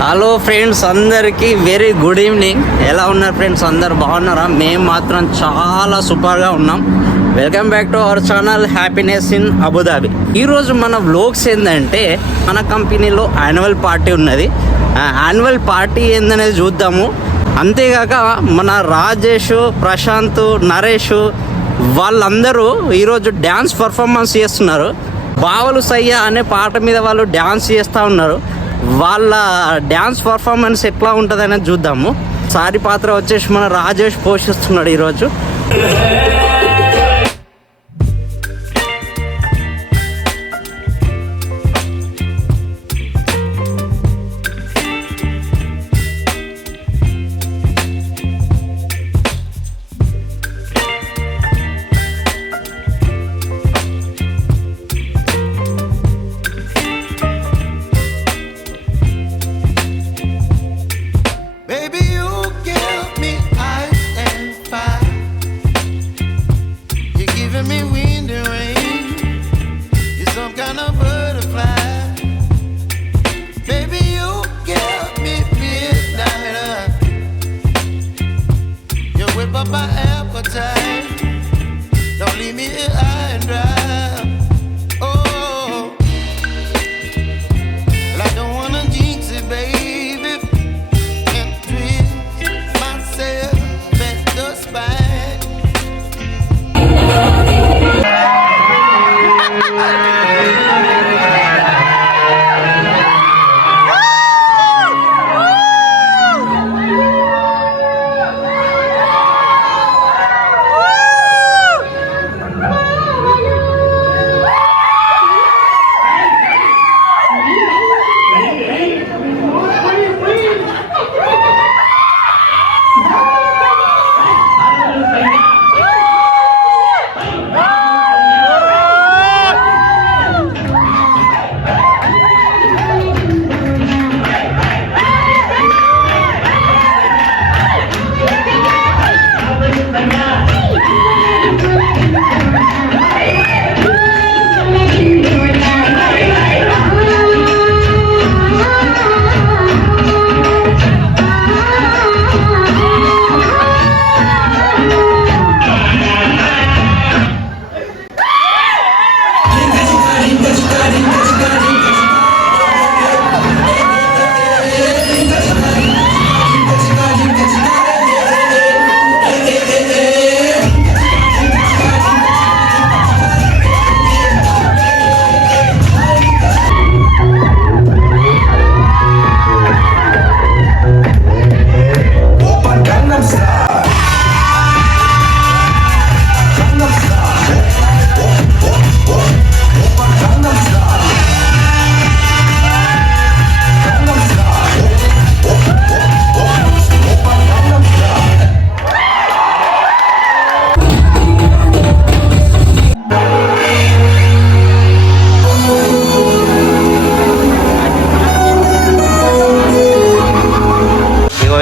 Hello friends, అందరికీ very good evening. ఎలా ఉన్నారు ఫ్రెండ్స్? అందరు బాగున్నారా? మేము మాత్రం చాలా సూపర్గా ఉన్నాం. Welcome back to our channel happiness in Abu Dhabi. ఈరోజు మన వ్లోగ్స్ ఏంటంటే, మన కంపెనీలో యాన్యువల్ పార్టీ ఉన్నది. యాన్యువల్ పార్టీ ఏందనేది చూద్దాము. అంతేగాక మన రాజేష్, ప్రశాంత్, నరేష్ వాళ్ళందరూ ఈరోజు డ్యాన్స్ పర్ఫార్మెన్స్ చేస్తున్నారు. బావలు సయ్య అనే పాట మీద వాళ్ళు డ్యాన్స్ చేస్తూ ఉన్నారు. వాళ్ళ డ్యాన్స్ పర్ఫార్మెన్స్ ఎట్లా ఉంటుంది అనేది చూద్దాము. సారి పాత్ర వచ్చేసి మన రాజేష్ పోషిస్తున్నాడు ఈరోజు.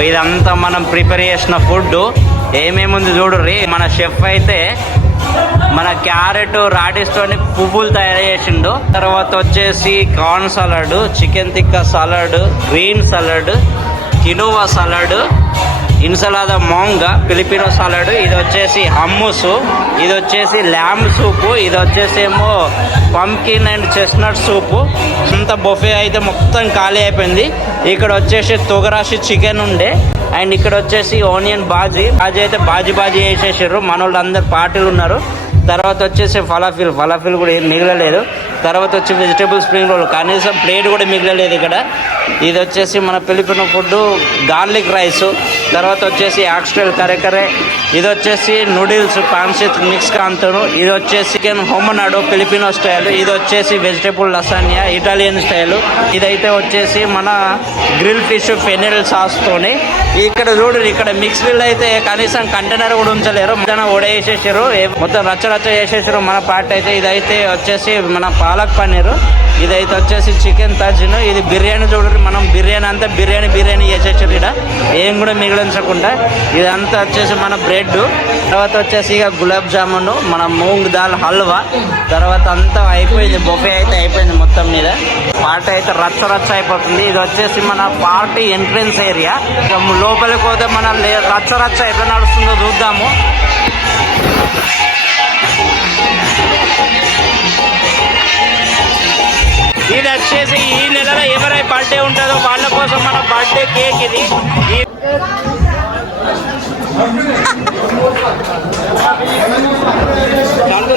ఇదంతా మనం ప్రిపేర్ చేసిన ఫుడ్ ఏమేముంది చూడు రే. మన షెఫ్ అయితే మన క్యారెట్ రాడిస్తోని పువ్వులు తయారు చేసిండు. తర్వాత వచ్చేసి corn salad, chicken tikka salad, green salad, quinoa salad, ఇన్సలాదా మోంగా, ఫిలిపినో సలాడ్, ఇది వచ్చేసి హమ్ముస్, ఇది వచ్చేసి ల్యామ్ సూపు, ఇది వచ్చేసి ఏమో పంకిన్ అండ్ చెస్నట్ సూపు. అంత బొఫే అయితే మొత్తం ఖాళీ అయిపోయింది. ఇక్కడ వచ్చేసి తొగరాసి చికెన్ ఉండే, అండ్ ఇక్కడ వచ్చేసి ఆనియన్ బాజీ అయితే బాజీ వేసేసారు. మన వాళ్ళు అందరు పార్టీలు ఉన్నారు. తర్వాత వచ్చేసి ఫలాఫిల్ కూడా ఏం మిగలలేదు. తర్వాత వచ్చి వెజిటేబుల్ స్ప్రింగ్ రోల్, కనీసం ప్లేట్ కూడా మిగలలేదు ఇక్కడ. ఇది వచ్చేసి మన ఫిలిపినో ఫుడ్ గార్లిక్ రైస్, తర్వాత వచ్చేసి యాక్స్టైల్ కరెకరే, ఇది వచ్చేసి నూడిల్స్ పాన్సిత్ మిక్స్ కాంతను, ఇది వచ్చేసి చికెన్ హోమనాడో ఫిలిపినో స్టైల్, ఇది వచ్చేసి వెజిటేబుల్ లసానియా ఇటాలియన్ స్టైల్, ఇదైతే వచ్చేసి మన గ్రిల్ ఫిష్ ఫెనిల్ సాస్తోని. ఇక్కడ చూడు, ఇక్కడ మిక్స్ బిల్ అయితే కనీసం కంటైనర్ కూడా ఉంచలేరు, మొత్తం ఓడేసేసారు, మొత్తం రచ్చ చేసేసారు మన పార్ట్ అయితే. ఇదైతే వచ్చేసి మన పాలక్ పన్నీరు, ఇదైతే వచ్చేసి చికెన్ తజ్జిను. ఇది బిర్యానీ చూడండి, మనం బిర్యానీ అంతా బిర్యానీ చేసేసారు ఇక్కడ, ఏం కూడా మిగిలించకుండా. ఇదంతా వచ్చేసి మన బ్రెడ్, తర్వాత వచ్చేసి ఇక గులాబ్ జామున్, మన మూంగ్ దాల్ హల్వా. తర్వాత అంతా అయిపోయింది, బొఫే అయితే అయిపోయింది మొత్తం మీద. పార్టీ అయితే రచ్చ అయిపోతుంది. ఇది వచ్చేసి మన పార్టీ ఎంట్రన్స్ ఏరియా. లోపలికి పోతే మన రచ్చ ఎట్లా నడుస్తుందో చూద్దాము. ఇది వచ్చేసి ఈ నెలలో ఎవరై బర్త్డే ఉంటుందో వాళ్ళ కోసం మన బర్త్డే కేక్ ఇది. చాలు